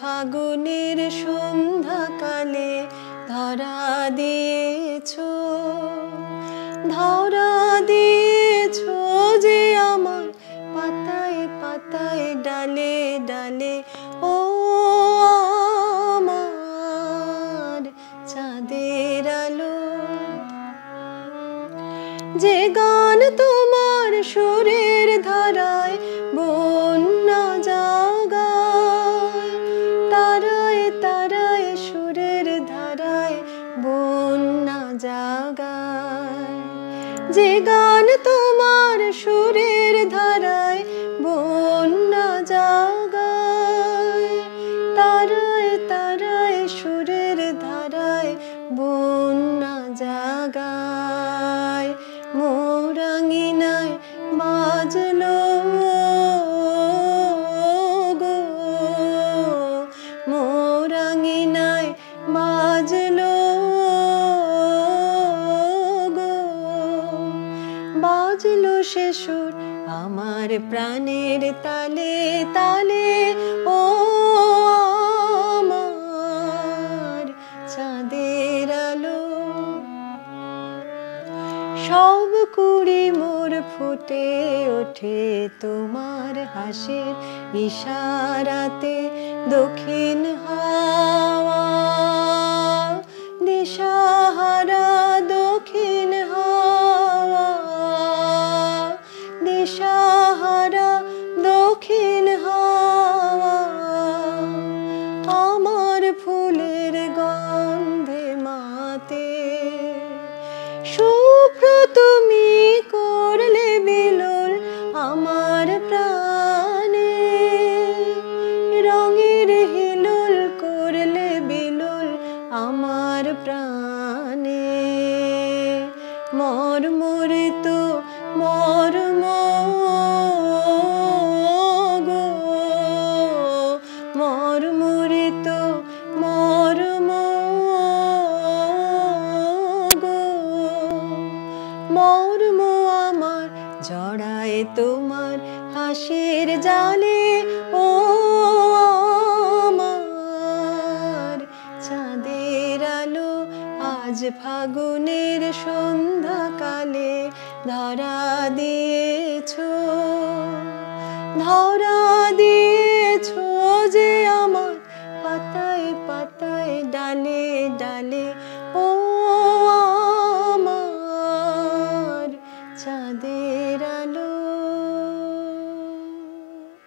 ফাগুনের সন্ধ্যাকালে ধরা দিয়েছো, ধরা দিয়েছো যে আমার পাতায় পাতায় ডালে ডালে। ও আমার চাঁদের আলো, যে গান তোমার সুরের ধারায় বন্যা জাগায়, তারায় তারায় সুরের ধারায় বন্যা জাগায়। যে গান তোমার সুরের ধারায় বন্যা জাগায়, তারায় তারায় সুরের ধারায় বন্যা জাগায়। মোরাঙ্গিনায় বাজলো গো, মোরাঙ্গিনায় বাজলো গো, বাজলো সে সুর আমার প্রাণের তালে তালে। ও আমার চাঁদের আলো, সব কুড়ি মোর ফুটে ওঠে তোমার হাসির ইশারাতে। দক্ষিণ হাওয়া দিশাহারা, দক্ষিণ হাওয়া দিশাহারা, দক্ষিণ হাওয়া আমার ফুলের গন্ধে মাতে। শুভ্র তুমি করলে বিলোল আমার প্রাণে, রঙের হিলোল করলে বিলোল আমার প্রাণে। মর্মরিত মর্ম গো, মর্মরিত মর্ম গো, মর্ম আমার জড়ায় তোমার হাসির জালে। ও আমার চাঁদের আলো, আজ ফাগুনের সন্ধ্যাকালে ধরা দিয়েছো, ধরা